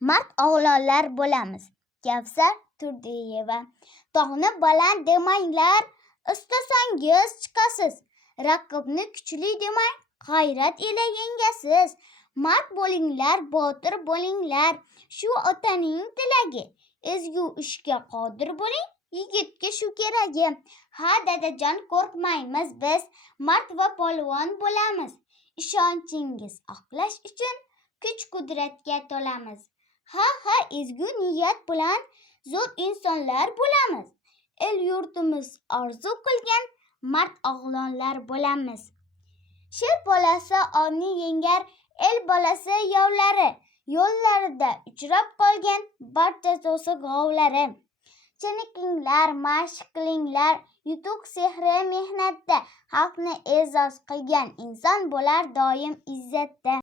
Mard o'g'lonlar bo'lamiz. Kavsar Turdiyeva. Tog'ni baland demanglar, istasangiz chiqasiz. Raqibni kuchli demang, g'ayrat ila yengasiz. Mard bo'linglar, botir bo'linglar, shu otaning tilagi. Ezgu ishga qodir bo'ling, yigitga shu keragi. Ha dadajon, qo'rqmaymiz biz, mard va polvon bo'lamiz. Ishonchingiz oqlash uchun kuch-qudratga to'lamiz. Ha, ezgu niyat bilan zo'r insonlar bo'lamiz. El yurtimiz orzu qilgan mard o'g'lonlar bo'lamiz. Sher bolasi ovni yengar, el bolasi yovlari. Yo'llarida uchrab qolgan barcha to'siq g'ovlari. Chanikinglar, mashq qilinglar, yutuq sehri mehnatda. Xalqni e'zoz qilgan inson bo'lar doim izzatda.